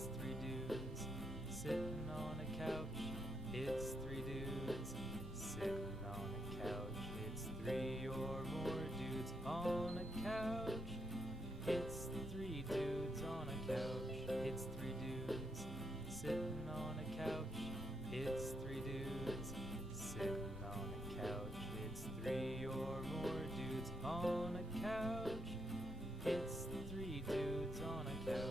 It's three dudes sitting on a couch. It's three dudes sitting on a couch. It's three or more dudes on a couch. It's three dudes on a couch. It's three dudes sitting on a couch. It's three dudes sitting on a couch. It's three or more dudes on a couch. It's three dudes on a couch.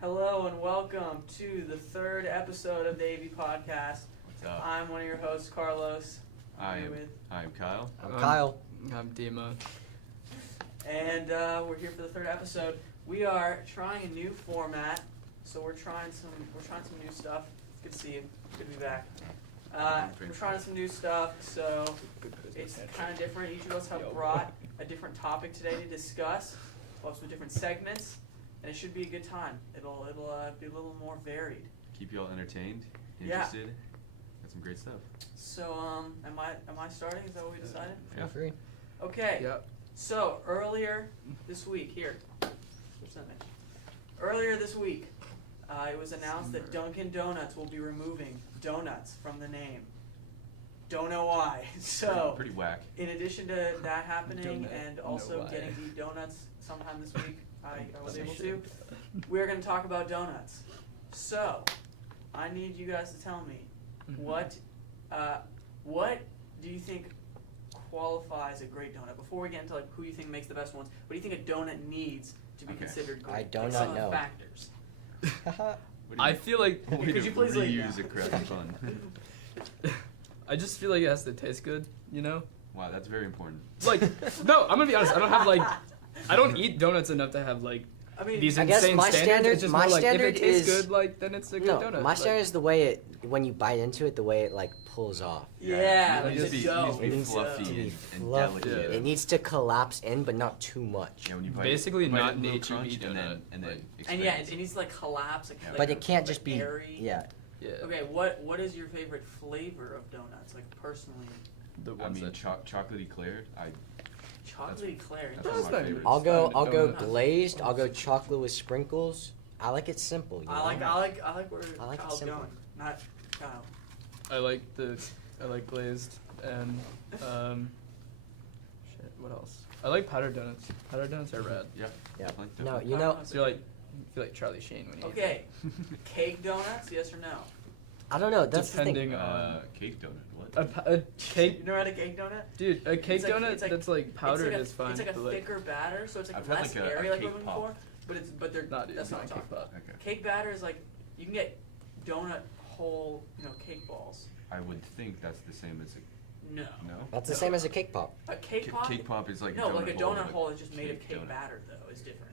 Hello and welcome to the third episode of the AV Podcast. What's up? I'm one of your hosts, Carlos. I'm Kyle. I'm Kyle. I'm Dima. And we're here for the third episode. We are trying a new format, so we're trying some new stuff. Good to see you. Good to be back. We're trying some new stuff, so it's kind of different. Each of us have brought a different topic today to discuss, also different segments, and it should be a good time. It'll be a little more varied. Keep you all entertained, Yeah. interested. Got some great stuff. So, am I starting? Is that what we decided? Yeah. Free. Okay. Yep. So earlier this week, Earlier this week, it was announced that Dunkin' Donuts will be removing donuts from the name. Don't know why. So, Pretty whack. in addition to that happening Donut. and No also why. getting the donuts sometime this week, I was able to. We're going to talk about donuts. So, I need you guys to tell me what do you think qualifies a great donut? Before we get into who you think makes the best ones, what do you think a donut needs to be Okay. considered great? I do Like not some of the know. factors. What do I you- feel like Way Could to you please lead reuse now? a crappy fun. I just feel like it has to taste good, you know? Wow, that's very important. Like, no, I'm gonna be honest. I don't eat donuts enough to have like I mean, these I guess insane my standards. standard- It's just my more like if standard it tastes is- good, like then it's a good No, donut. my Like, standard is the way it, when you bite into it, the way it like pulls off. yeah, it like needs the to be, dough. it needs to It be needs to fluffy be and fluffy. delicate. It needs to collapse in, but not too much. Yeah, when you bite Basically you bite not it, a little an H-E-B crunch, and then donut, and then like- And yeah, expands. it needs to collapse. Like But it can't just be. airy. Yeah. yeah, Okay, what is your favorite flavor of donuts? Like personally, the I ones mean, that chocolatey Claire. chocolate eclair. that's That's one of my not- favorites. I'll go. fine, I'll go donut. glazed. I'll go chocolate with sprinkles. I like it simple. You know? I like where I like it Kyle's simple. going. Not Kyle. I like glazed and shit. What else? I like powdered donuts. Powdered donuts are rad. Yeah. Yeah. I like No, that. you know. So you feel like Charlie Sheen when you eat Okay, cake donuts, yes or no? I don't know. them. That's the thing. Depending on Cake donut. What? a cake. You never had a cake donut? Dude, a cake It's like- donut it's like- that's like powdered it's is fine. It's like a but, thicker batter, so it's like I've had less like a airy like cake we've pop. before. But they're Not dude, that's not not what I'm cake talking pop. Okay. about. Cake batter is like you can get donut whole, cake balls. I would think that's the same as No. no. That's the same as a cake pop. A cake pop. Cake pop is like no, a donut like a hole, donut but hole is just made of cake cake donut. batter though is different.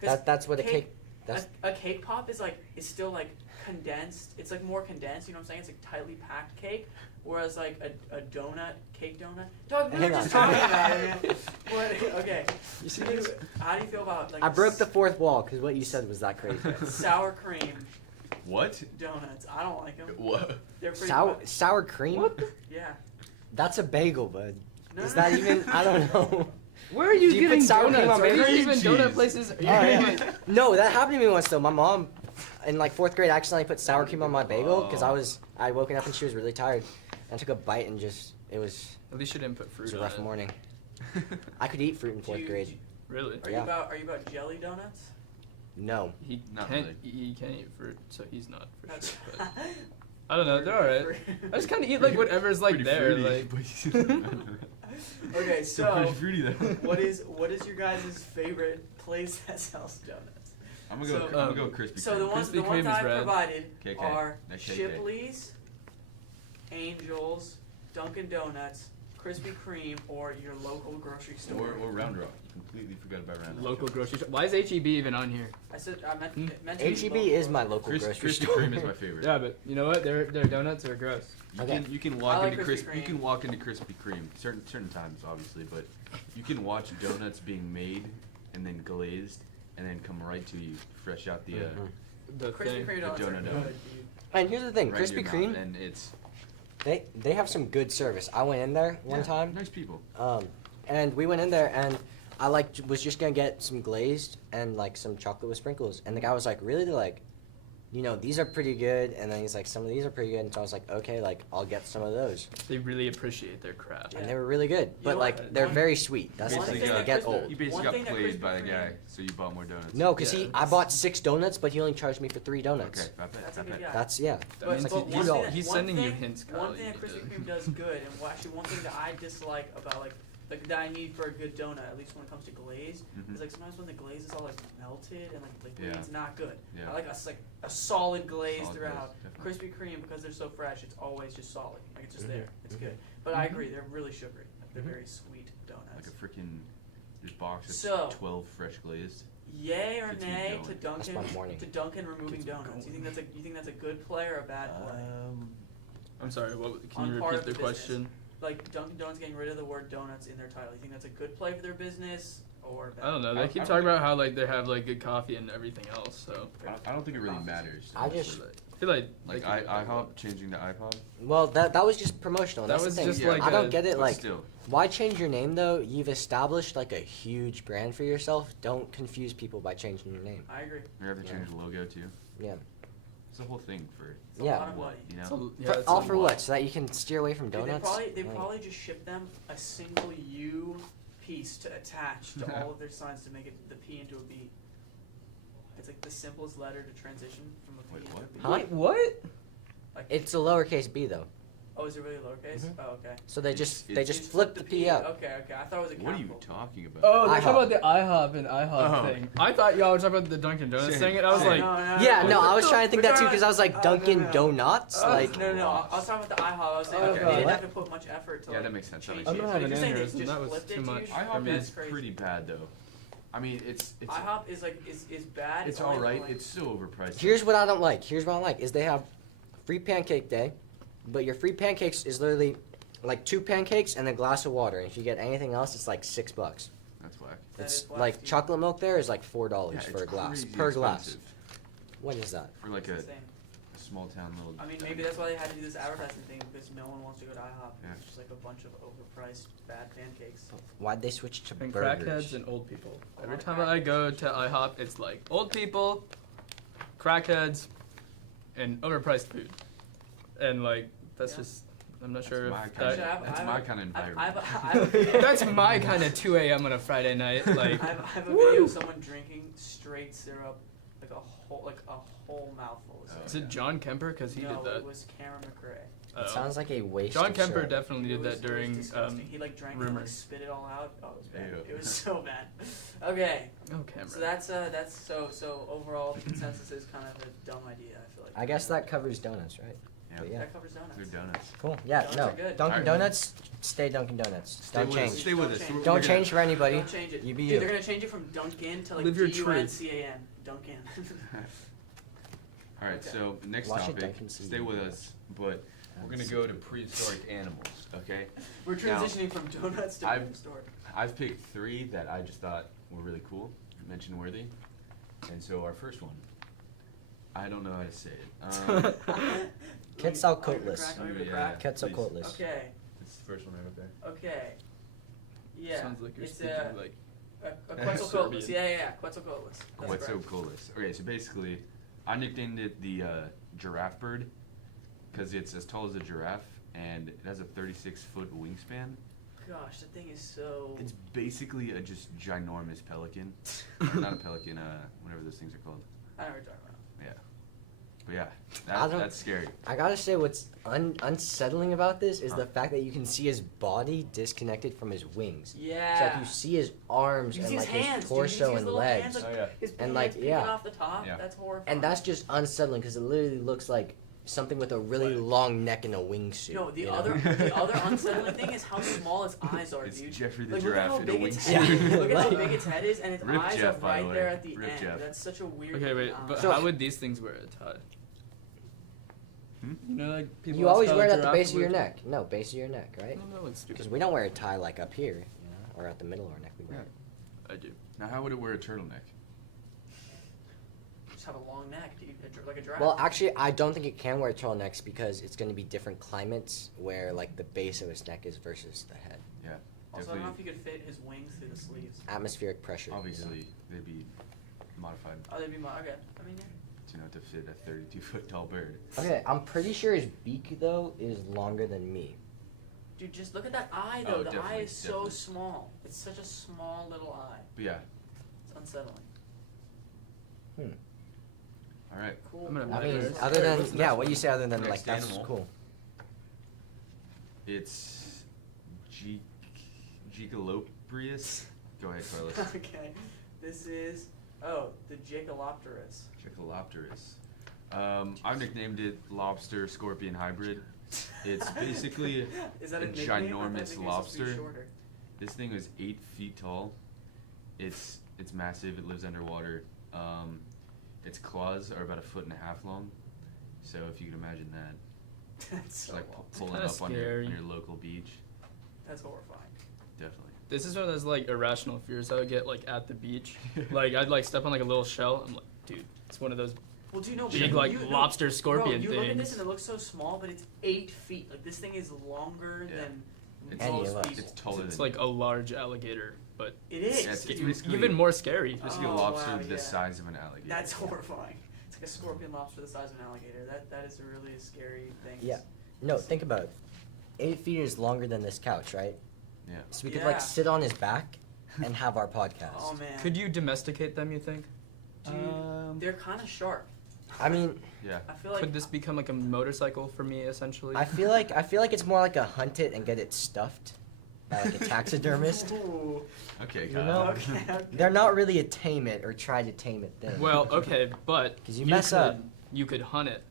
'Cause That's what a cake. That's a cake pop is still like condensed. It's like more condensed. You know what I'm saying? It's like tightly packed cake. Whereas like a cake donut. Dog, we were Hang just on. talking about it. Man. What, okay. You see this? How do you feel about like I broke the fourth wall because what you said was that crazy. sour cream What? donuts? I don't like them. What? They're pretty. Sour cream? Yeah. That's a bagel, bud. No, Is no, that no. even? I don't know. Where are you Do you put getting sour cream donuts? on Are there bacon? even Cheese. donut places? Are you Alright. getting, No, that happened to me once though. My mom, in like fourth grade, accidentally put sour cream on my bagel because I woken up and she was really tired. And I took a bite and it was At least you didn't put it fruit was a on rough it. morning. I could eat fruit in Do fourth you- grade. Really? Are Yeah. you about jelly donuts? No. He Not can't. really. He can't eat fruit, so he's not for That's. sure. But I don't know. They're alright. I just kind of eat like whatever's like Pretty there. fruity, Like Okay, so so pretty fruity though. what is your guys' favorite place that sells donuts? I'm gonna go. So- I'm gonna go Krispy So Kreme. the ones Krispy Kreme is I've red. provided KK. are They're KK. Shipley's, Angels, Dunkin' Donuts, Krispy Kreme, or your local grocery store. Or Round Rock. Completely forgot about Round Rock. local grocery store. Why is HEB even on here? I meant to be HEB local. is my local grocery Krispy store. Kreme is my favorite. Yeah, but you know what? Their donuts are gross. You can I walk like into Krispy Kreme. You can walk into Krispy Kreme certain times obviously, but you can watch donuts being made and then glazed and then come right to you fresh out the The Krispy thing. Kreme donuts are donut good, dough. dude. And here's the thing, right in your Krispy mouth, Kreme, and it's they have some good service. I went in there one yeah, time. Nice people. And we went in there and I like was just gonna get some glazed and like some chocolate with sprinkles, and the guy was like, really? They're like, you know, these are pretty good, and then he's like, some of these are pretty good, and so I was like, okay, like I'll get some of those, They really appreciate their craft. and they were really good, but know like what? they're One- very sweet. That's the one thing. thing They that get Chris- old. You basically One got thing that played Krispy by the Kreme- guy, so you bought more donuts. No, cause Yeah. I bought 6 donuts, but he only charged me for 3 donuts. Okay, I bet. That's a I good bet. guy. That's yeah. That But- means but he- one he's, thing that- he's one sending you thing- hints, Kyle. One thing you that need Krispy to- Kreme does good, and actually one thing that I dislike about like that I need for a good donut, at least when it comes to glaze, Mhm. is like sometimes when the glaze is all like melted and like liquidy, Yeah. it's not good. Yeah. I like like a solid glaze Solid throughout. glaze, definitely. Krispy Kreme, because they're so fresh, it's always just solid. Like it's just Mhm. there. It's Mhm. good. But I Mhm. agree, they're really sugary. Like, they're Mhm. very sweet donuts. Like a freaking this box that's So- 12 fresh glazed. Yay or Gets me nay going. to That's Dunkin'? my morning. To Dunkin' removing Gets me donuts. You going. think that's a good play or a bad play? I'm sorry. What? Can On you part repeat of the the business. question? Like Dunkin' Donuts getting rid of the word donuts in their title. You think that's a good play for their business or bad? I don't know. They I- keep I talking don't about how like they have like good coffee and everything else. So I don't think it really matters. I just- I feel like Like they keep IHOP changing to iPod. Well, that was just promotional. That That's was the thing. just Yeah, like I don't a- get it. But Like, still, why change your name though? You've established like a huge brand for yourself. Don't confuse people by changing your name. I agree. they have to change the logo too. Yeah. It's a whole thing for It's a Yeah. lot of what, money. you know. So, yeah, For, it's all a for lot. what? So that you can steer away from Dude, donuts. they Like, probably just ship them a single U piece to attach to all of their signs to make it the P into a B. It's like the simplest letter to transition from a P Wait, into what? a B. Huh? Wait, what? Like, It's a lowercase b though. oh, is it really lowercase? Mhm. Oh, okay. So they It's- just it's- just flip the p out. Okay, okay. I thought it was a What are you capital. talking about? Oh, they're IHOP. talking about the IHOP and IHOP Oh. thing. I thought y'all were talking about the Dunkin' Donuts Same. thing, and I was Oh, like, no, Yeah, no, I was We're trying to think that too because I was like no, Dunkin' no. Donuts. Oh, Like, No, I was talking about the IHOP. I was saying Oh, like, God. they didn't What? have to put much effort to Yeah, like, that makes sense, that change makes it. I'm gonna So have if an you're saying they aneurysm, just that was flipped it too to much. you, IHOP that's is crazy. pretty bad though. I mean, it's IHOP is like is bad. it's only all right. like- It's so overpriced. here's what I don't like. Here's what I like is they have free pancake day, but your free pancakes is literally like 2 pancakes and a glass of water. And if you get anything else, it's like $6. That's whack. That It's is whack, like dude. chocolate milk there is like $4 Yeah, for it's a glass crazy per glass. expensive What is that? for like It's a insane. small town little. I mean, maybe that's why they had to do this advertising thing because no one wants to go to IHOP. Yeah. It's just like a bunch of overpriced bad pancakes. Why'd they switch to and burgers? crackheads and old people. A Every lot of time I crackheads. go to IHOP, it's like old people, crackheads, and overpriced food. And like that's Yeah. just I'm not That's sure my if kind Actually, that, I've- That's I've- my kind of I environment. have a that's my kind of 2 a.m. on a Friday night. Like I have a video of someone drinking straight syrup, like a whole mouthful of syrup. is it John Kemper? Because he no, did that. it was Cameron McRae. Oh. It sounds like a waste. John of Kemper syrup. definitely did It that was during disgusting. He like drank it and like rumors. spit it all out. Oh, it was bad. Ew. It was so bad. Okay, Oh, Cameron. so that's so overall the consensus is kind of a dumb idea. I feel like. I guess that covers donuts, right? Yeah. But yeah. That covers donuts. They're donuts. Cool. Yeah. Donuts No. are good. Dunkin' Alright. Donuts. Stay Dunkin' Donuts. Stay Don't with change. us. Stay with us. Don't We're change. Don't gonna- change for anybody. Don't change it. You be Dude, you. they're gonna change it from Dunkin' to like Live your Duncan. Duncan. All right. Okay. So next Watch it, topic. Duncan, Stay with us, but we're gonna go to prehistoric animals. Okay. We're Now, transitioning from donuts to I've- prehistoric. I've picked 3 that I just thought were really cool, mention worthy, and so our first one. I don't know how to say it. Quetzalcoatlus. Yeah. Quetzalcoatlus. Okay. It's the first one right up there. Okay. Yeah. Sounds like you're it's speaking a, like a Quetzalcoatlus. Serbian. Yeah. Quetzalcoatlus. That's What's so correct. coolest? Okay, so basically, I nicknamed it the giraffe bird because it's as tall as a giraffe and it has a 36-foot wingspan. Gosh, that thing is so. It's basically a just ginormous pelican. Not a pelican, whatever those things are called. I know what you're talking about. Yeah. But yeah, I don't- that's scary. I gotta say, what's unsettling about this is the fact that you can see his body disconnected from his wings. So Yeah. like you see his arms You and see his like hands, his dude. You see torso his and little legs, hands, like, Oh, yeah. his And, hands like, peeking yeah. off the top. Yeah. That's horrifying. and that's just unsettling because it literally looks like something with a really long neck and a wingsuit. No, the you know? other unsettling thing is how small its eyes are, It's dude. Jeffrey the Like, look at giraffe how in a big its wingsuit. head. Yeah. Look at how Like- big its head is, and its Rip eyes Jeff, are by the right way. there at the Rip end. Jeff. That's such a weird. okay, wait, looking but eye. So- how would these things wear a tie? Hmm? You know, like people. You always style wear it at the giraffe base of your would- neck. No, base of your neck, right? No, that looks Because stupid. we don't wear a tie like up here, you know, or at the middle of our neck. We wear Yeah. it. I do. Now, how would it wear a turtleneck? Just have a long neck, dude, like a giraffe. Well, actually, I don't think it can wear turtlenecks because it's going to be different climates where like the base of its neck is versus the head. Yeah. Oh, Also, I don't know if you could fit his wings through the sleeves. Atmospheric pressure. Obviously, they'd be modified Oh, they'd be okay. I mean, yeah. to fit a 32-foot tall bird. Okay, I'm pretty sure his beak though is longer than me. Dude, just look at that eye though. Oh, The eye definitely, is so definitely. small. It's such a small little eye. But yeah, It's unsettling. all right. Cool. I'm gonna I Right, mean, right. other Alright, than what's the yeah, next what one? you say other than like Next that's animal. cool. It's Gigaloprius. Go ahead, Carlos. Okay. This is the Jacalopterus. Gigaloporus. I've nicknamed it lobster scorpion hybrid. It's basically Is that a a nickname? I thought ginormous nicknames used to be lobster. shorter. This thing is 8 feet tall. It's massive. It lives underwater. Its claws are about 1.5 feet long. So if you can imagine that, That's it's so like long. pulling kinda up on your scary. local beach. That's horrifying. Definitely. This is one of those like irrational fears I would get like at the beach. Like I'd like step on like a little shell. I'm like, dude, it's one of those Well, do you know big you- like you- lobster Bro, scorpion you things. look at this and it looks so small, but it's 8 feet. Like this thing is longer Yeah. than It's, Any most of us. people. it's taller It's than like a large alligator, but It is. Yeah, it's it's basically- even more scary. It's basically Oh, a lobster wow, the yeah. size of an alligator. That's horrifying. It's like a scorpion lobster the size of an alligator. That is a really scary thing. Yeah. No, think about it. 8 feet is longer than this couch, right? Yeah. So we could Yeah. like sit on his back and have our podcast. Oh man. Could you domesticate them? You think? Dude, they're kind of sharp. I mean, Yeah. I feel like Could this become like a motorcycle for me essentially? I feel like it's more like a hunt it and get it stuffed by like a taxidermist. Ooh. Okay, You Kyle. know? Okay. They're not really a tame it or try to tame it thing. Well, okay, but 'Cause you mess up. You could hunt it,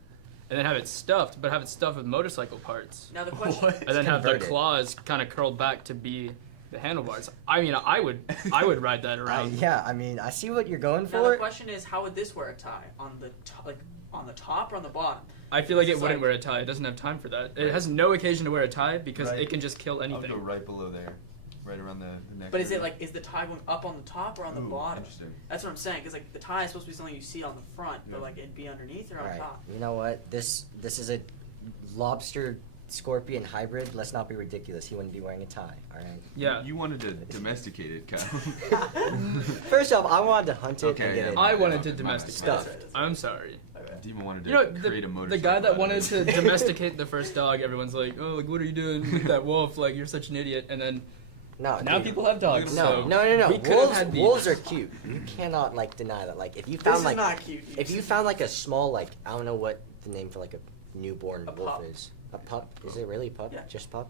and then have it stuffed, but have it stuffed with motorcycle parts, Now the question. What? and then have the converted. claws kind of curled back to be the handlebars. I mean, I would ride that around. yeah, I mean, I see what you're going Now the for. question is, how would this wear a tie on the on the top or on the bottom? I feel like This it is wouldn't like- wear a tie. It doesn't have time for that. It has no occasion to wear a tie because Right. it can just kill I'll anything. go right below there, right around the neck. But is it area. like is the tie going up on the top or on the Ooh, bottom? Interesting. That's what I'm saying. Because like the tie is supposed to be something you see on the front, but Yeah. like it'd be underneath or on All right, top. you know what? This is a lobster scorpion hybrid. Let's not be ridiculous. He wouldn't be wearing a tie. All right. Yeah. You wanted to domesticate it, Kyle. First off, I wanted to hunt it Okay, and get yeah, it. I my wanted bad, to my bad. domesticate Stuff. it. I'm sorry. Demon wanted to You know, create a the motorcycle. guy that out wanted of to it. domesticate the first dog, everyone's like, oh, like, what are you doing with that wolf? Like, you're such an idiot. And then No, now dude. people have dogs. No, so no. we could have had Wolves these. are cute. You cannot like deny that. Like if you This found is like not cute. dude. if you found like a small like I don't know what the name for like a newborn A wolf pup. is. A pup? Is it really a pup? Yeah. Just pup?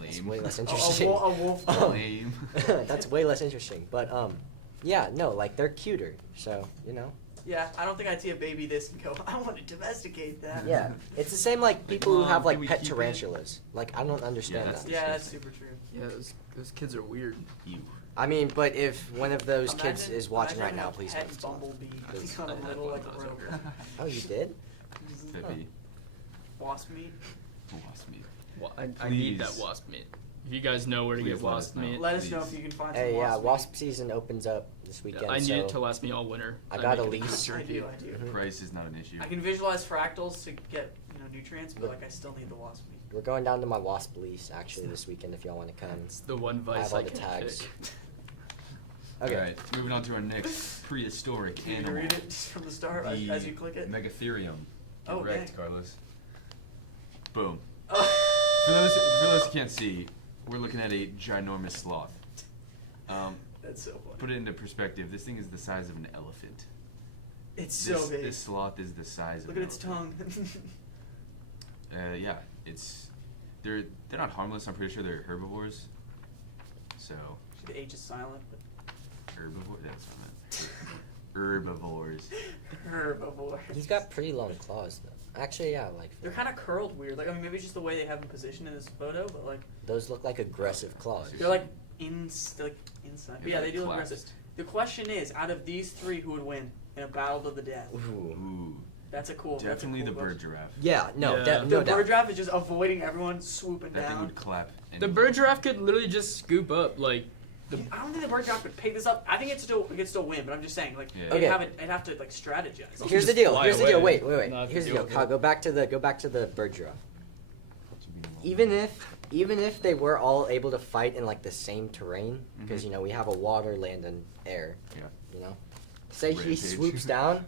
That's Lame. way less a interesting. wolf. Lame. That's way less interesting. But yeah, no, like they're cuter. So you know. Yeah, I don't think I'd see a baby this and go, I want to domesticate that. Yeah, it's the same like people who Mom, have can like we pet keep it? tarantulas. Like I don't understand that's that. Yeah, that's super true. Yeah, those kids are weird. You. I mean, but if one of those kids Imagine- is watching right imagine now, a please pet don't stop. bumblebee Please. on I a had little one like when I was rope. younger. Oh, you did? Peppy. Wasp meat. Wasp meat. I need that Please. wasp meat. If you guys know where to Please get let us wasp know. meat, Let us know Please. if you can find Hey, some yeah, wasp wasp season opens up this weekend. I need so it to last me all winter. I I'd got a make it lease. meat. I jerky. do, I do. Mhm. Price is not an issue. I can visualize fractals to get nutrients, but like I still need the wasp meat. We're going down to my wasp lease actually this weekend if y'all want to come. It's the one I have vice all I the can't tags. kick. Okay. Alright, moving on to our next prehistoric Can you animal. read it just from the start The as you click it? Megatherium. Oh, Correct, dang. Carlos. Boom. Oh. For those who can't see, we're looking at a ginormous sloth. That's so funny. Put it into perspective. This thing is the size of an elephant. It's so big. This sloth is the size Look of at an its elephant. tongue. Yeah, they're not harmless. I'm pretty sure they're herbivores. So The H is silent, but herbivore. That's what I meant. Herbivores. herbivores. He's got pretty long claws though. Actually, yeah, like They're kind of curled weird. Like I mean, maybe it's just the way they have them positioned in this photo, but like those look like aggressive claws. they're like inside. But yeah, they do look Collapsed. aggressive. The question is, out of these three, who would win in a battle to the death? Ooh. Ooh, That's a cool. definitely that's a the cool bird question. giraffe. Yeah, no, Yeah. no The doubt. bird giraffe is just avoiding everyone swooping That thing down. would clap. The bird giraffe could literally just scoop up like I don't think the bird giraffe could pick this up. I think it could still win, but I'm just saying, like, Yeah. they'd Okay. it'd have to like strategize. Here's the just deal. fly Here's the deal. away. Wait. Not Here's the deal deal. with Kyle, it. go back to the bird giraffe. Even if even if they were all able to fight in like the same terrain, because Mhm. you know we have a water, land, and air. Yeah. You know, say he Rampage. swoops down,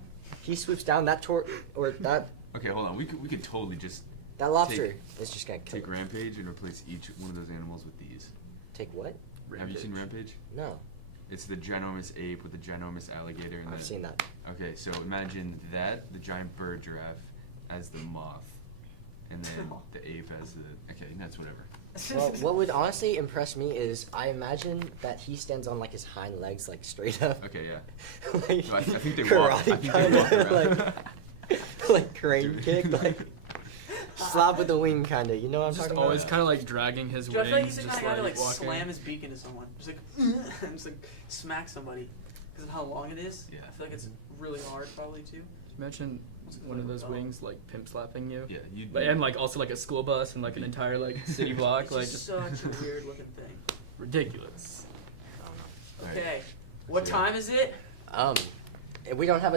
that or that Okay, hold on. We could totally just lobster is just gonna kill take him. Rampage and replace each one of those animals with these. Take what? Have you seen Rampage? No, It's the ginormous ape with the ginormous alligator. And I've seen that. Okay, so imagine that, the giant bird giraffe as the moth, and then the ape as the. Okay, that's whatever. Well, what would honestly impress me is I imagine that he stands on like his hind legs, like straight up. Okay, yeah. Like So I think they walk. I karate think they walk kinda, around. like crane Dude. kick, like slap with the wing, kind of. You know what I'm Just talking always about? kind of like dragging his Dude, I feel like wings, he's the just kind of guy like to like walking. slam his beak into someone, just like, and just like smack somebody because of how long it is. Yeah. I feel like it's really hard, probably too. Imagine one of those wings like pimp slapping you. Yeah, you. But, and like also like a school bus and like an entire like city block, It's like just just such a weird looking thing. ridiculous. Alright. Okay, what So, yeah. time is it? We don't have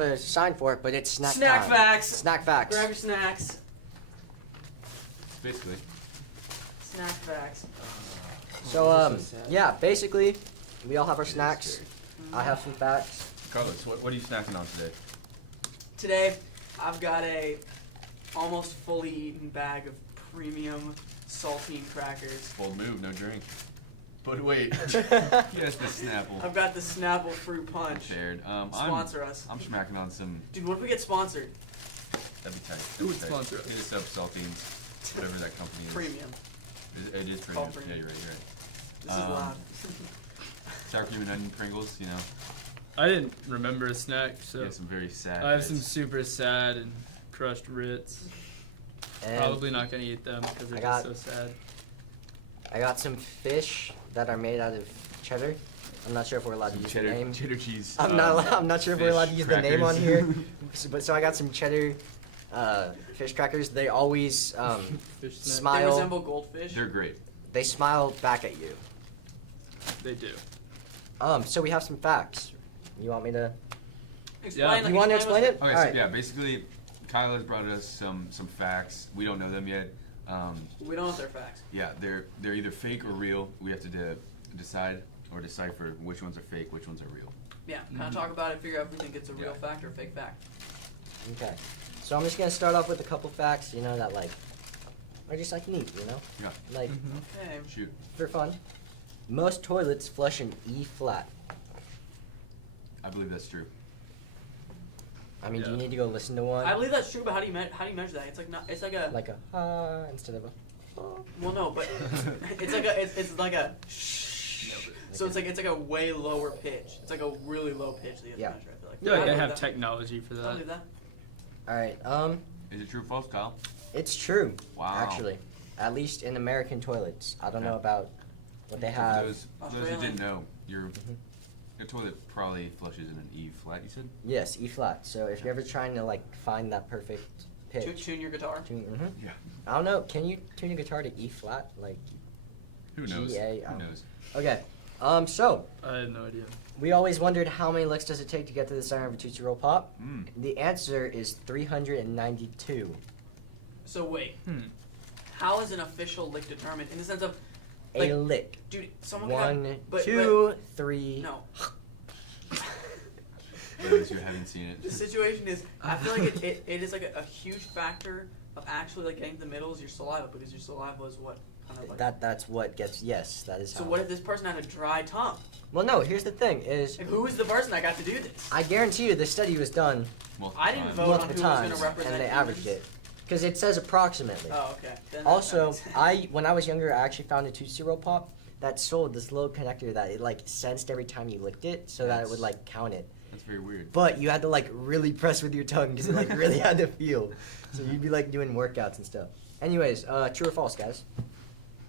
a sign for it, but it's snack time. facts. Snack facts. Grab your snacks. Basically. Snack facts. So yeah, basically, we all have our It is snacks. scary. I have some facts. Carlos, what are you snacking on today? Today, I've got a almost fully eaten bag of premium saltine crackers. Bold move, no drink. But wait. Yes, the Snapple. I've got the Snapple Fruit Punch. Prepared. Sponsor us. I'm smacking on some. Dude, what if we get sponsored? That'd be tight. Who That'd would be tight. sponsor us? Hit us up, Saltines. Whatever that company is. Premium. It is called premium. premium. Yeah, you're right. This is loud. Sour cream and onion Pringles, you know. I didn't remember a snack, so Yeah, some very sad. I have some bits. super sad and crushed Ritz. And Probably not gonna eat them because they're I just so sad. I got some fish that are made out of cheddar. I'm not sure if we're allowed to Some use cheddar, the name. cheddar cheese. I'm not sure if we're allowed to fish use the name on here. crackers. So I got some cheddar fish crackers. They always Fish snack. They smile. resemble goldfish. They're great. They smile back at you. They do. So we have some facts. You want me to? Explain, You want to explain it? Okay, so Alright. yeah, basically, Kyle has brought us some facts. We don't know them yet. We don't know if they're facts. Yeah, they're either fake or real. We have to decide or decipher which ones are fake, which ones are real. Yeah, kind of talk about it, figure out if we think it's a real Yeah. fact or a fake fact. Okay. So I'm just gonna start off with a couple facts. You know that like are just like neat. You know, Yeah, like Okay. shoot. for fun. Most toilets flush in E flat. I believe that's true. I mean, do you Yeah. need to go listen to one? I believe that's true, but how do you measure that? It's like not. It's like a. like a instead of a. Well, no, but it's like a. Shh. So it's like a way lower pitch. It's like a really low pitch that you have Yeah. to measure. I feel like. I feel like I they believe have that. technology for I that. believe that. All right. Is it true or false, Kyle? It's true. Wow. Actually, at least in American toilets. I don't know Okay. about what they For have. those who Australian. didn't know, your Mhm. toilet probably flushes in an E flat. You said? Yes, E flat. So if you're ever trying to like find that perfect pitch. Tune your guitar. Mm-hmm. Yeah. I don't know. Can you tune a guitar to E flat? Like, Who knows? G-A, Who knows? okay. So I had no idea. we always wondered how many licks does it take to get to the center of a Tootsie Roll Pop? Mm. The answer is 392. So wait, Hmm. how is an official lick determined? In the sense of, A like, lick. dude, someone could have, 1, but- 2, 3. No. Those who haven't seen it. The situation is, I feel like it is like a huge factor of actually like getting to the middle is your saliva, because your saliva is what kind of like. That's what gets. Yes, that is. So how. what if this person had a dry tongue? Well, no. Here's the thing: is Like, who is the person that got to do this? I guarantee you the study was done Multiple I didn't times. vote on multiple who was gonna times, represent and they humans. averaged it because it says approximately. Oh, okay. Then that Also, makes sense. when I was younger, I actually found a Tootsie Roll Pop that sold this little connector that it like sensed every time you licked it, so that it would like count it. That's very weird. But you had to like really press with your tongue because it like really had to feel. So you'd be like doing workouts and stuff. Anyways, true or false, guys?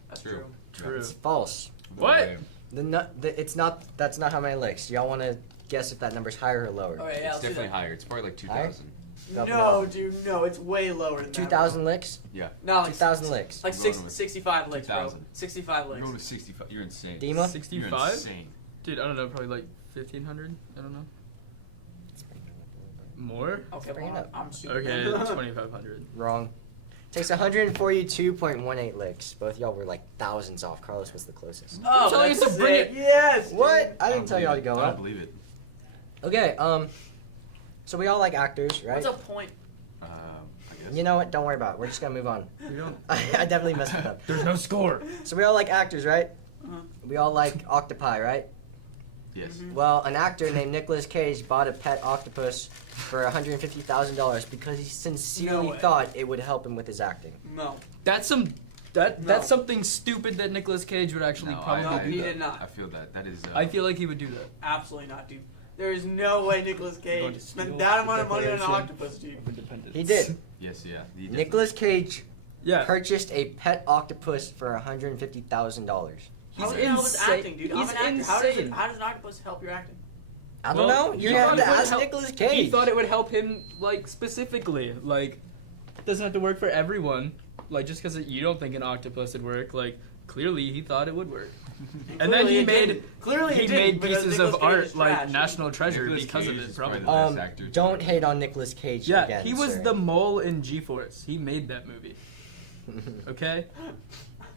That's True. true. True. It's false. What? It's not. That's not how many licks. Y'all want to guess if that number's higher or lower? Okay, yeah, It's let's do definitely that. higher. It's probably like Higher? 2,000. Up No, and dude, no, it's way lower than that. 2,000 licks. Yeah. No, like 2,000 licks. Like I'm going with 65 licks, bro. 2,000. 65 You're licks. going with 65. You're insane. Dima? You're 65? insane. Dude, I don't know, probably like 1,500? I don't know. More? Okay, Bring it well, up. I'm super. Okay, 2,500. Wrong. Takes 142.18 licks. Both y'all were like thousands off. Carlos was the closest. Oh, telling that's us to bring sick. it. Yes. dude. What? I don't didn't tell y'all to believe go it. I up. don't believe it. Okay, so we all like actors, right? What's a point? I guess. You know what? Don't worry about it. We're just gonna move on. You don't. I definitely messed it up. There's no score. So we all like actors, right? Uh-huh. We all like octopi, right? Yes. Mhm. Well, an actor named Nicolas Cage bought a pet octopus for $150,000 because he sincerely No way. thought it would help him with his acting. No. That's some. No. That's something stupid that Nicolas Cage would actually No, probably No, do. he that. did not. I feel that. That is. I feel like he would do that. Absolutely not, dude. There is no way Nicolas Going Cage to spent steal that the amount of money on an Declaration octopus, dude. of Independence. He did. Yes, yeah. He definitely- Nicolas Cage Yeah. purchased a pet octopus for $150,000. How He's does it help his insane. acting, dude? He's I'm an actor. insane. How does an octopus help your acting? I don't Well, know. he You're gonna have thought to it would ask help- Nicolas Cage. He thought it would help him, like, specifically. Like, doesn't have to work for everyone. Like, just because you don't think an octopus would work, like, clearly he thought it would work. And then Clearly he it made didn't. Clearly it he didn't, made because pieces Nicolas of Cage art is like trash. National Treasure Nicolas because of Cage it, is probably probably. the best actor to Don't ever hate live. on Nicolas Cage Yeah, again, he was sir. the mole in G-Force. He made that movie. Okay?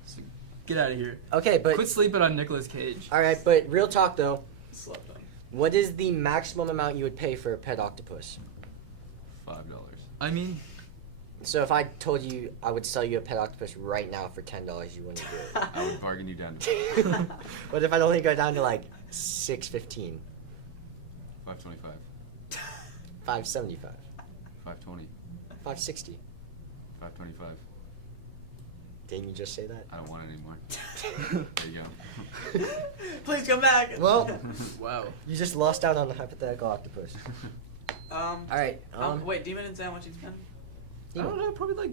So get out of here. Okay, but Quit sleeping on Nicolas Cage. all right, but real talk though, Slept on. what is the maximum amount you would pay for a pet octopus? $5. I mean, So if I told you I would sell you a pet octopus right now for $10, you wouldn't do it. I would bargain you down to What if I'd only go down to like $6.15, $5.25, $5.75, $5.20, $5.60? $5.25. Didn't you just say that? I don't want it anymore. There you go. Please come back. Well, wow. you just lost out on the hypothetical octopus. All All right. wait, Demon didn't say how much he spent. I don't know, probably like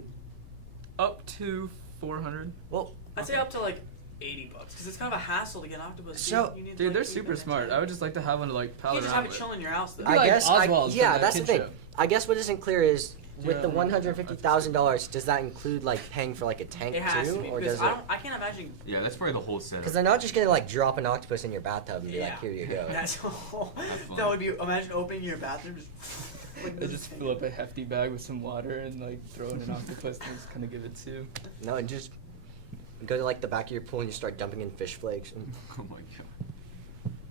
up to 400. Well, I'd say up to like $80 because it's kind of a hassle to get an octopus. So- you need to, Dude, like, they're keep super them smart. inside. I would just like to have one to like You pal can't just have around it with. chilling in your house though. Be I like guess. Oswald's from Yeah, that that's the kid thing. show. I guess what isn't clear is with the Yeah. $150,000, does that include like paying for like a tank It has too, to be or because does it? I can't imagine. Yeah, that's probably the whole setup. Because they're not just gonna like drop an octopus in your bathtub and be Yeah. like, "Here you go." That's all. Have fun. That would be. Imagine opening your bathroom just. Like I this just thing. fill up a hefty bag with some water and like throw in an octopus and just kind of give it to. No, just go to like the back of your pool and you start dumping in fish flakes. Oh my god.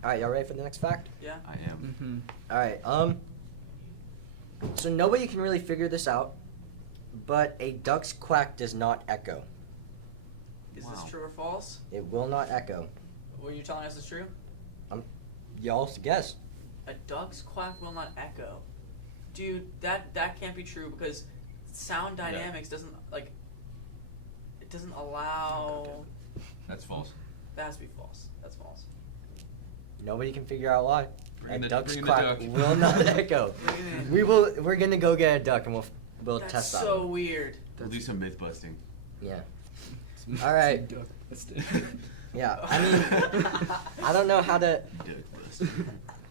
All right, y'all ready for the next fact? Yeah. I am. Mm-hmm. All right. So nobody can really figure this out, but a duck's quack does not echo. Is Wow. this true or false? It will not echo. What are you telling us is true? Y'all guess. A duck's quack will not echo. Dude, that can't be true because sound dynamics doesn't like. It doesn't allow. That's false. That has to be false. That's false. Nobody can figure out why. Bring A the- duck's bring the quack duck. will not echo. We're gonna go get a duck and we'll That's test that. so one. weird. We'll do some myth busting. Yeah. All right. Duck busted. Yeah. I mean, I don't know how to. Duck busting.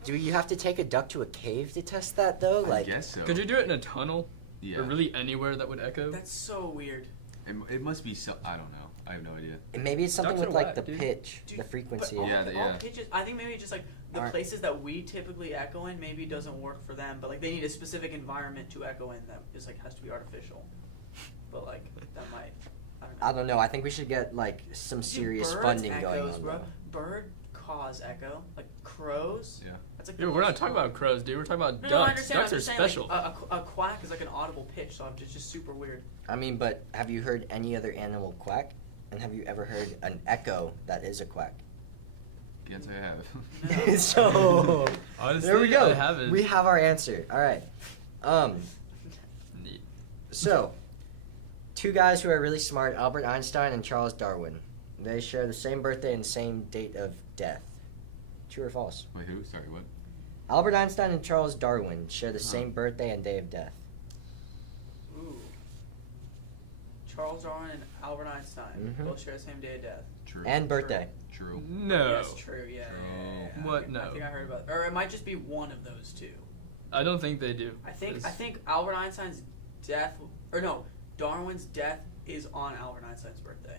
Do you have to take a duck to a cave to test that though? Like, I guess so. Could you do it in a tunnel? Yeah. Or really anywhere that would echo? That's so weird. It must be so. I don't know. I have no idea. maybe it's something Ducks with are like whack, the dude. pitch, Dude, the frequency. But all, Yeah, all yeah. pitches, I think maybe just like the Alright. places that we typically echo in maybe doesn't work for them, but like they need a specific environment to echo in that is like has to be artificial. But like that might. I don't know. I don't know. I think we should get like some Dude, serious birds funding echoes, going on. bro. though. Bird cause echo, like crows. Yeah. That's like. Dude, the we're not most talking common. about crows, dude. We're talking about No, ducks. no, I understand. Ducks I'm are just saying, special. Like, a quack is like an audible pitch, so it's just super weird. I mean, but have you heard any other animal quack? And have you ever heard an echo that is a quack? Yes, I have. No. So Honestly, there we go. I haven't. We have our answer. All right. Neat. So, two guys who are really smart, Albert Einstein and Charles Darwin. They share the same birthday and same date of death. True or false? Wait, who? Sorry, what? Albert Einstein and Charles Darwin share the Huh. same birthday and day of death. Ooh. Charles Darwin and Albert Einstein Mhm. both share the same day of death. True. And birthday. True. No. Yes, true. Yeah. True. What? I No. think I heard about, or it might just be one of those two. I don't think they do. I think 'Cause- I think Albert Einstein's death, or no, Darwin's death is on Albert Einstein's birthday.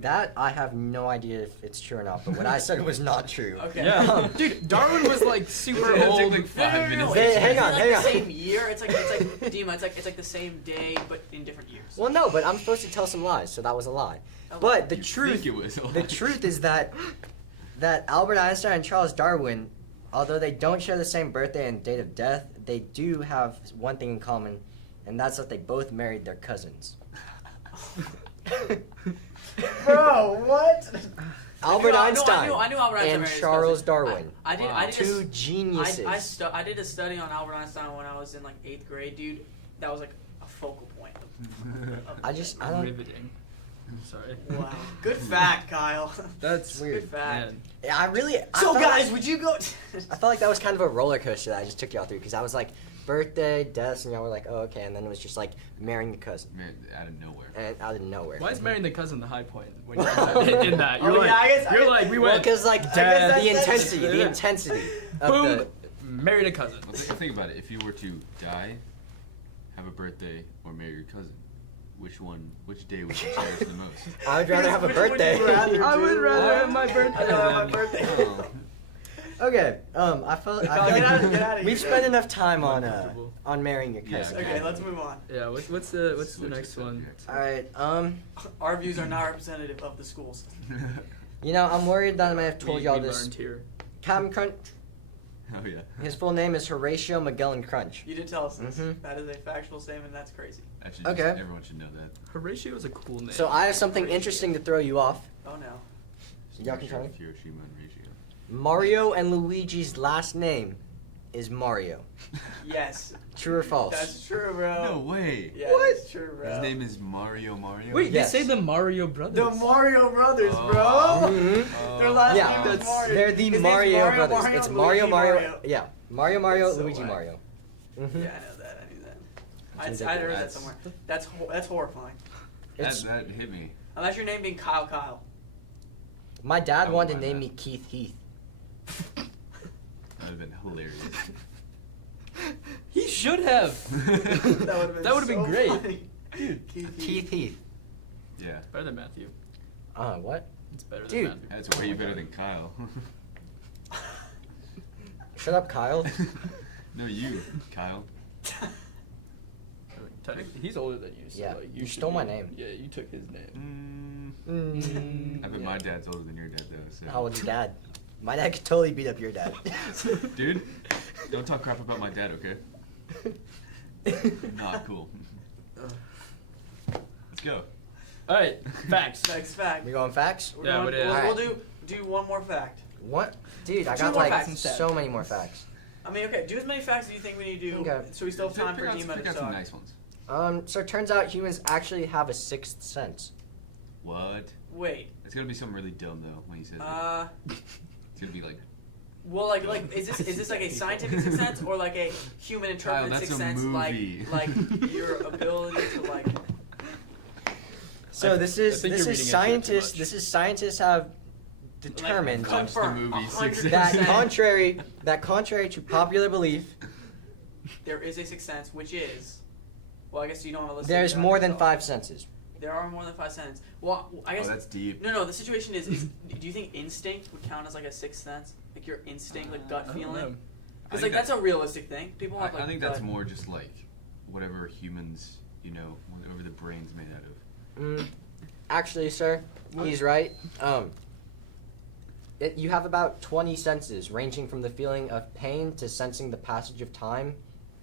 That I have no idea if it's true or not, but what I said was not true. Okay. Yeah, dude, Darwin was like super It took old. like 5 minutes. Hey, It's hang on, like hang the on. same year. It's like Dima. It's like the same day, but in different years. Well, no, but I'm supposed to tell some lies, so that was a lie. Oh, But the You truth, think it was a lie. the truth is that Albert Einstein and Charles Darwin, although they don't share the same birthday and date of death, they do have one thing in common, and that's that they both married their cousins. Bro, what? Albert Einstein I knew Albert Einstein and married his Charles cousin. Darwin. I did. Wow. I did. Two geniuses. I did a study on Albert Einstein when I was in like 8th grade, dude. That was like a focal point. I don't. Riveting. I'm sorry. Wow. Good fact, Kyle. That's Weird. Good fact. Man. Yeah, I So felt guys, like, would you go? I felt like that was kind of a roller coaster that I just took y'all through because I was like birthday, deaths, and y'all were like, oh okay, and then it was just like marrying the cousin, Man, out of nowhere. and out of nowhere. Why is marrying the cousin the high point when you're in that? You're Oh, like, yeah, I guess- you're like, we Well, went because like Dad. the that's- intensity of boom, the. married a cousin. Well, think about it. If you were to die, have a birthday, or marry your cousin, which day would you cherish the most? I would rather have a Which would you birthday. rather I would do? rather have my birthday. I'd rather have my birthday. Oh. Okay, I felt Get out of here. we've spent enough time Uncomfortable. on marrying your Yeah, cousin. Okay, let's move on. Yeah, what's the Switch next one? subject. All right, Our views are not representative of the schools. you know, I'm worried that I may have told y'all we this. learned here. Captain Crunch, Oh yeah. his full name is Horatio Magellan Crunch. You did tell us this. Mhm. That is a factual statement. That's crazy. Actually, Okay. everyone should know that. Horatio is a cool name. So I have something interesting to throw you off. Oh no. Y'all can tell me. Hiroshima and Ratio. Mario and Luigi's last name is Mario. Yes. True or false? That's true, bro. No way. Yeah, What? that's true, bro. His name is Mario. Wait, Yes. they say the Mario Brothers. The Mario Brothers, Oh. bro. Mhm. Their last Yeah, name is that's- Mario. They're the His name's Mario brothers. Mario, It's Luigi, Mario, Mario. Yeah, Mario, That's so Luigi, whack. Mario. Mhm. Yeah, I know that. I knew that. It's I heard that ridiculous. somewhere. That's horrifying. It's That hit me. Unless your name being Kyle. my dad I wanted to wouldn't name mind me Keith Heath. That would have been hilarious. He should have. That would have been been great. funny. Dude, Keith Heath. Yeah. better than Matthew. What? It's better Dude. than Matthew. That's way better than Kyle. Shut up, Kyle. No, you, Kyle. Technically, he's older than you. So Yeah, like, you should stole be- my name. Yeah, you took his name. Mm. I bet Yeah. my dad's older than your dad though. So. How old's your dad? My dad could totally beat up your dad. Dude, don't talk crap about my dad, okay? Not cool. Let's go. All right, facts. Next fact. We going facts? We're Yeah, going- what is- we'll Alright. do one more fact. What? Dude, I Two got more like facts instead. so many more facts. I mean, okay, do as many facts as you think we need to do, Okay. so we still have time for Pick Dima out to some talk. nice ones. So it turns out humans actually have a sixth sense. What? Wait, It's gonna be something really dumb though when he says it. It's gonna be like, well, like, is this like a scientific sixth sense or like a human Kyle, interpreted that's sixth a sense, movie. like your ability to like. So I this think is you're reading into it too scientists. much. This is scientists have determined Watch the confirm, movie 100%. that contrary to popular belief, There is a sixth sense, which is, well, I guess you don't want to listen. there's more than 5 senses. There are more than 5 senses. Well, I guess. oh, that's deep. No. The situation is, do you think instinct would count as like a sixth sense, like your instinct, like gut I don't know. feeling? I Because think like that's a realistic thing. People have like. I think that's gut- more just like whatever humans, whatever the brain's made out of. Actually, sir, he's right. You have about 20 senses, ranging from the feeling of pain to sensing the passage of time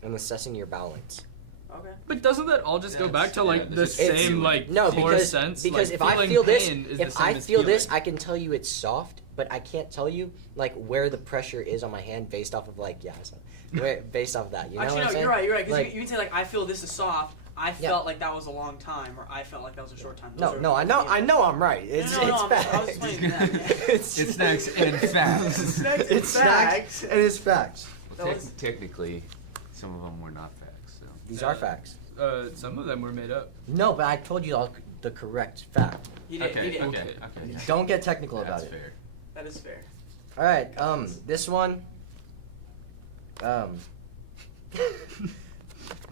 and assessing your balance. Okay. But doesn't that all just go That's- back to like yeah, the that's just same feeling. like No, core because sense? because like, if I feeling feel this, pain is the if same I as feel this, feeling. I can tell you it's soft, but I can't tell you like where the pressure is on my hand based off of based off of that. You know Actually, what I'm no, saying? you're right. You're right. Because Like- you can say like, I feel this is soft. I Yeah. felt like that was a long time, or I felt like that was a short time. No, I know I'm right. It's No, it's I'm facts. just- I was explaining that, yeah. It's snacks and facts. Snacks and It's facts and it's facts. That was- Technically, some of them were not facts. So. These are facts. Some of them were made up. No, but I told you all the correct fact. He did. Okay, He did. okay. Don't get technical about That's it. fair. That is fair. All right. This one.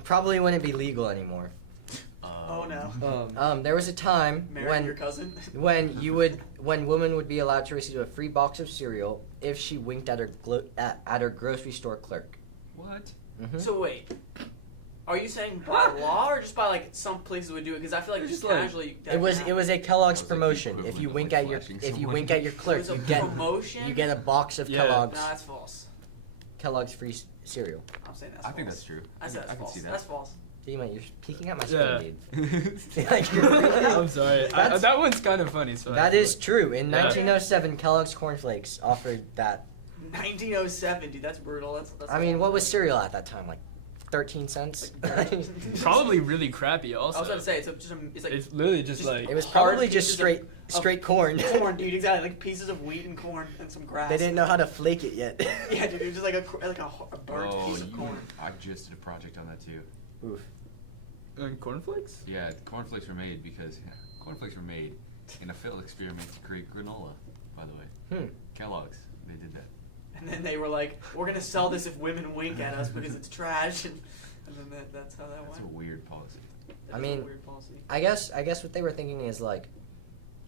Probably wouldn't be legal anymore. Oh no. There was a time Marry your cousin. when women would be allowed to receive a free box of cereal if she winked at her grocery store clerk. What? Mhm. So wait, are you saying by law or just by like some places would do it? Because I feel like just casually. It was a Kellogg's That was like the promotion. If equivalent you of, wink like, at your flashing if you someone. wink at your It clerk, was a you get promotion. a box of Yeah. Kellogg's No, that's false. Kellogg's free cereal. I'm saying that's I false. think that's true. I said that's I can false. see that. That's false. Dima, you're peeking at my Yeah. screen, dude. Like, you're really- I'm sorry. That's- That one's kind of funny. So That is true. In Yeah. 1907, Kellogg's cornflakes offered that. 1907, dude. That's brutal. That's. I mean, what was cereal at that time? Like 13 cents? probably really crappy. Also, I was about to say it's like it's literally just just- like It was hard probably just pieces straight corn. corn, dude. Exactly, like pieces of wheat and corn and some grass. They didn't know how to flake it yet. Yeah, dude. It was just like a burnt Oh, piece of corn. I just did a project on that too. Oof. cornflakes. Yeah, cornflakes were made because cornflakes were made in a failed experiment to create granola. By the way, Kellogg's, they did that. And then they were like, "We're gonna sell this if women wink at us because it's trash." And then that's how that That's a went. weird policy. That I is a mean, weird policy. I guess what they were thinking is like,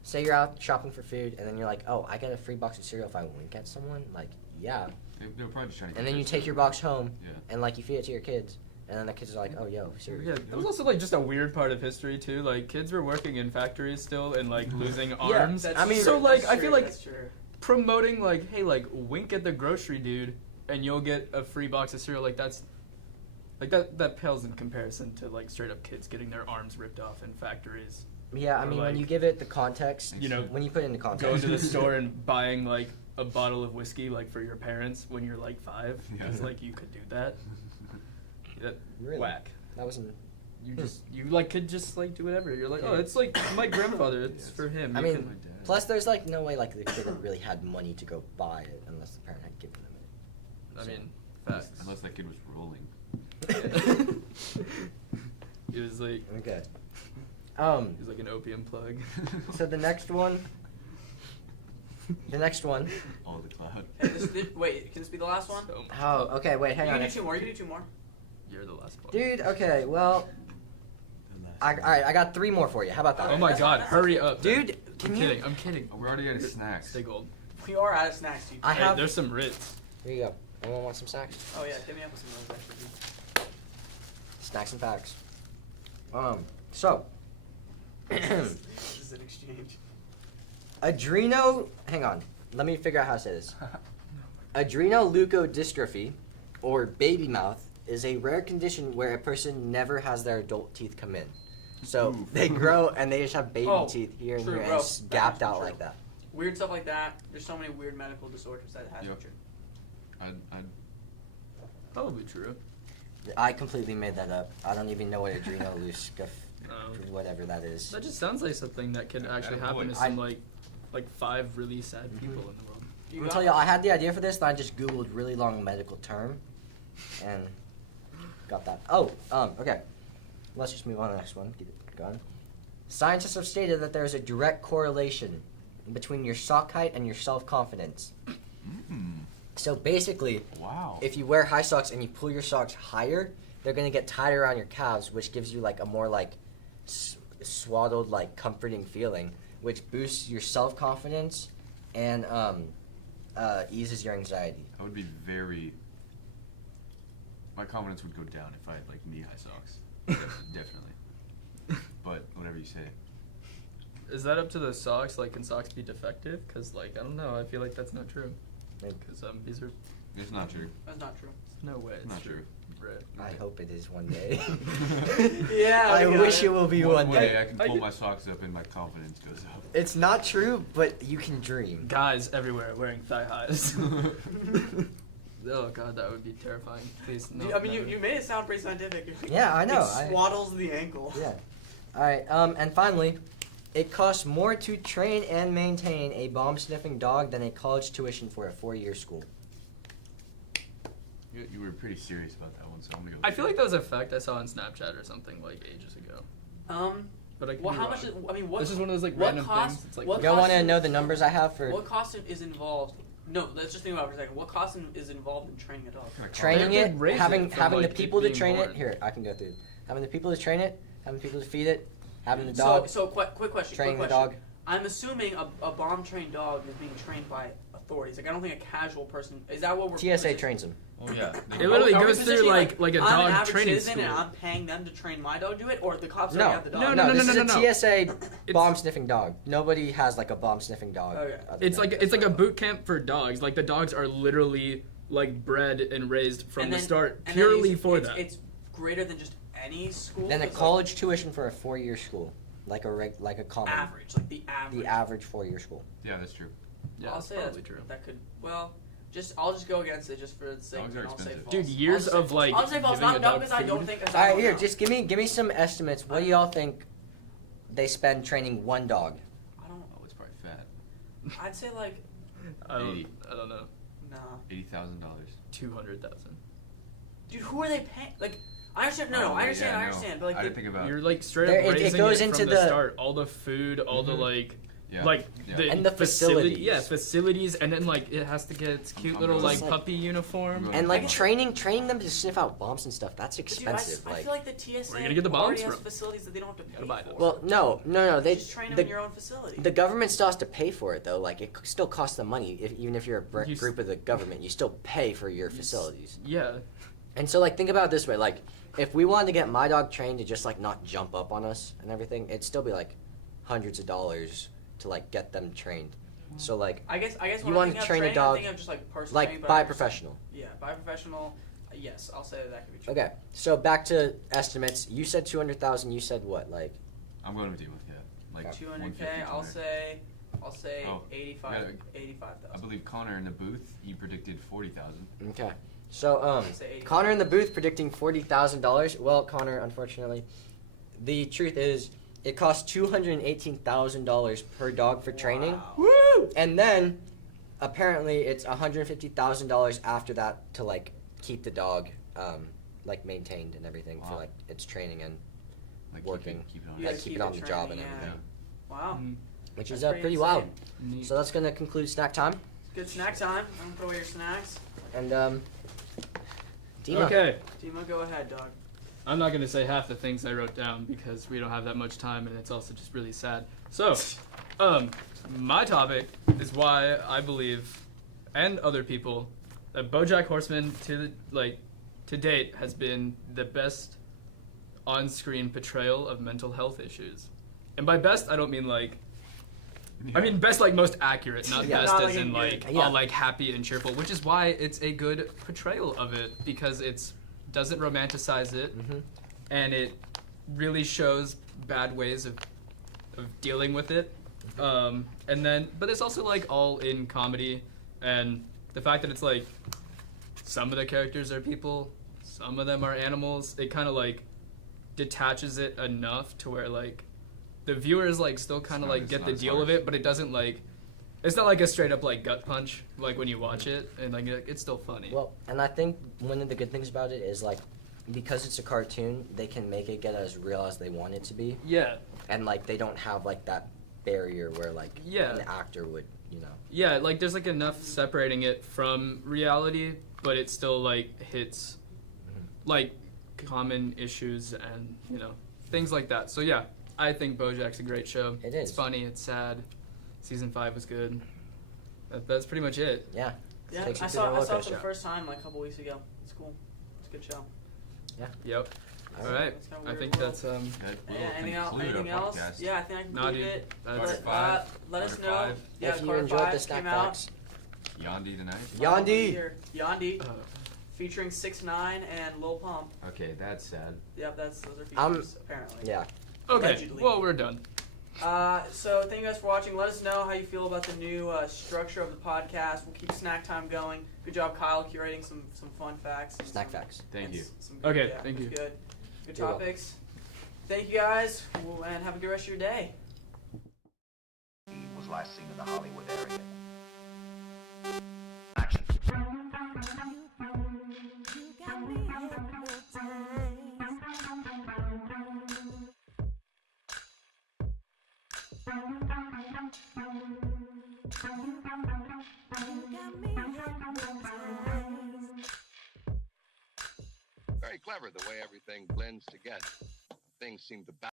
say you're out shopping for food, and then you're like, oh, I get a free box of cereal if I wink at someone. Like, yeah. They were probably just trying to. And get then you their take your box home, Yeah. and like you feed it to your kids, and then the kids are like, oh, yo, cereal. Yeah, that was also like just a weird part of history too. Like kids were working in factories still and like losing arms. That's I mean, true, so, like, that's I feel true, like- that's true. Promoting like, hey, like wink at the grocery dude, and you'll get a free box of cereal. Like that's, like that pales in comparison to like straight up kids getting their arms ripped off in factories. Yeah, I Or, mean, like, when you give it the context, You know, when you put it into context. going to the store and buying like a bottle of whiskey like for your parents when you're like 5. Yeah. It's like you could do that. That Really? whack. That wasn't. You like could just like do whatever. You're like, oh, it's like my grandfather. It's for him. I You mean, can- My dad. Plus, there's like no way like the kid really had money to go buy it unless the parent had given them it. I mean, facts. Unless that kid was rolling. It was like Okay. it was like an opium plug. So the next one. All the cloud. Hey, wait, can this be the last one? So, Oh, okay. Wait, hang You on. can do two more. You can do two more. you're the last one. Dude, okay. Well, all right. I got 3 more for you. How about that? Oh my God! Hurry up, Dude, I'm can you? kidding. I'm kidding. Oh, we're already out of snacks. Stay gold. We are out of snacks, dude. I Hey, have. there's some Ritz. Here you go. Anyone want some snacks? Oh yeah, hit me up with some of those actually. Snacks and facts. So. This is an exchange. Hang on. Let me figure out how to say this. Adrenoleukodystrophy, or baby mouth, is a rare condition where a person never has their adult teeth come in. So Ooh. they grow and they just have baby Oh, teeth here and true, here, and bro. it's That gapped is out true. like that. Weird stuff like that. There's so many weird medical disorders that has Yep. to be true. I'd Probably true. I completely made that up. I don't even know what adrenoleukodystrophy, Um, whatever that is. that just sounds like something that could actually happen to I- some like 5 really sad people in the world. You I'm got gonna tell one? y'all, I had the idea for this, and I just googled really long medical term, and got that. Oh, okay. Let's just move on to the next one. Keep it going. Scientists have stated that there is a direct correlation between your sock height and your self-confidence. So basically, Wow. if you wear high socks and you pull your socks higher, they're gonna get tighter around your calves, which gives you like a more like swaddled, like comforting feeling, which boosts your self-confidence and eases your anxiety. I would be very. My confidence would go down if I had like knee-high socks. Definitely. But whatever you say. Is that up to the socks? Like, can socks be defective? Because, like, I don't know. I feel like that's not true. Maybe. Because these are It's not true. That's not true. no way. It's Not true. true. Right. I hope it is one day. Yeah, I we got wish it. it will be One one day day. I can I pull did- my socks up and my confidence goes up. It's not true, but you can dream. Guys everywhere wearing thigh highs. Oh God, that would be terrifying. Please no. I mean, never. you made it sound pretty scientific. Yeah, I know. It swaddles the ankle. Yeah. All right. And finally, it costs more to train and maintain a bomb-sniffing dog than a college tuition for a 4-year school. You were pretty serious about that one, so I'm gonna go. I feel like that was a fact I saw on Snapchat or something like ages ago. But I could Well, be how wrong. much? I mean, what? This is one of those like what random cost- things. It's like what Y'all want to costume- know the numbers I have for What costume is involved? No, let's just think about it for a second. What costume is involved in training a dog? training They have it, to raise having it from, having like, the it people to being train born. it? Here, I can go through. Having the people to train it, having the people to feed it, Having the dog, So quick question. training quick the question. dog. I'm assuming a bomb-trained dog is being trained by authorities. Like I don't think a casual person. Is that what we're? TSA trains them. Oh yeah. It literally Are we goes through positioning, like a I'm an dog average training citizen school. and I'm paying them to train my dog to do it, or the cops No. already have the dog. No, This is a no. TSA It's- bomb sniffing dog. Nobody has like a bomb sniffing dog. Okay. other It's than- like a boot camp for dogs. Like the dogs are literally like bred and raised from And the then- start and then purely it's- for it's, that. It's greater than just any school. then a It's, like, college tuition for a 4-year school, like a common, average, like the average. the average 4-year school. Yeah, that's true. Yeah, I'll that's say probably that's, true. that could. Well, I'll just go against it just for the sake. Dogs are and I'll say expensive. false. Dude, years I'll say of false. like I'll say false. giving a Not dog because I don't food. think. 'cause All I right, don't here, know. just give me some estimates. What do y'all think they spend training one dog? I don't. Oh, it's probably fat. I'd say like I don't know. nah. $80,000. 200,000. Dude, who are they paying? Like I understand. No, Oh, I understand. yeah, I no. understand. But like I didn't think about. You're like straight There- up it raising goes it into from the the- start. All the food, all the like, Yeah. like Yeah. And the facilities. Yeah, facilities, and then like it has to get its cute I'm little going- like puppy uniform. I'm And like I guess- training them to sniff out bombs and stuff. That's But dude, expensive. I feel like the TSA Where you gonna get the bombs already has from? facilities that they don't have to pay Gotta buy for. those. well, no. They just train them the, in your own facility. the government still has to pay for it though. Like it still costs them money. Even if you're a You s- group of the government, you still pay for your You s- facilities. Yeah, And so like think about it this way, like if we wanted to get my dog trained to just like not jump up on us and everything, it'd still be like hundreds of dollars to like get them trained. So like I guess You when want I think to of train a training, dog, I think of just like personal like training, but by I a professional. Yeah, by a professional. Yes, I'll say that could be true. Okay, so back to estimates. You said 200,000. You said what? Like I'm going with you. Yeah. Like 200K. 150, I'll 200. say Oh, 85. yeah. 85,000. I believe Connor in the booth, he predicted 40,000. okay. So I'll say 85. Connor in the booth predicting $40,000. Well, Connor, unfortunately, the truth is it costs $218,000 per dog for training, Wow. woo! and then apparently it's $150,000 after that to like keep the dog like maintained and everything for Wow. like its training and Like working. Keep it on. You like gotta keep it on the job and training, yeah. everything, Wow. Mm, which That's is pretty wild. insane. neat. So that's gonna conclude snack time, Good snack time. I'm gonna throw away your snacks. and Dima. Okay, Dima, go ahead, dog. I'm not gonna say half the things I wrote down because we don't have that much time, and it's also just really sad. So, my topic is why I believe, and other people, that BoJack Horseman to date has been the best on-screen portrayal of mental health issues. And by best, I don't mean like. I mean best like most accurate, not Yeah. best Not as like in in like good. Yeah. all like happy and cheerful, which is why it's a good portrayal of it because it's doesn't romanticize it Mm-hmm. and it really shows bad ways of dealing with it. And then but it's also like all in comedy and the fact that it's like some of the characters are people, some of them are animals, it kind of like detaches it enough to where like the viewers like still kind of like It's get not the as deal of harsh. it, but it doesn't like it's not like a straight up like gut punch like when you watch it and like it's still funny. Well, and I think one of the good things about it is like because it's a cartoon, they can make it get as real as they want it to be, Yeah. and like they don't have like that barrier where like Yeah. an actor would, you know. Yeah, like there's like enough separating it from reality, but it still like hits like common issues and you know things like that. So yeah, I think BoJack's a great show. It It's is. funny. It's sad. Season 5 was good. That's pretty much it. Yeah. Yeah, Takes you I through the saw roller it for coaster. the first time like a couple weeks ago. It's cool. It's a good show. Yep. All All right. It's kinda I weird think world. that's That will Yeah, anything else? conclude our Anything else? podcast. Yeah, I think I Nah, concluded dude. it. That's Carter Let, five. let us Carter know. five. Yeah, if you Carter enjoyed 5 the snack came out. facts, Yandi tonight. Yandi. Yandi, uh, featuring 6ix9ine and Lil Pump. Okay, that's sad. Yep, those are Um, features apparently. yeah. okay. Allegedly. Well, we're done. So thank you guys for watching. Let us know how you feel about the new structure of the podcast. We'll keep snack time going. Good job, Kyle, curating some fun facts. And Snack some- facts. Thank and you. Some good, Okay, yeah, thank you. Good You're welcome. topics. Thank you guys, and have a good rest of your day. He was last seen in the Hollywood area. Action. Very clever the way everything blends together. Things seem to balance.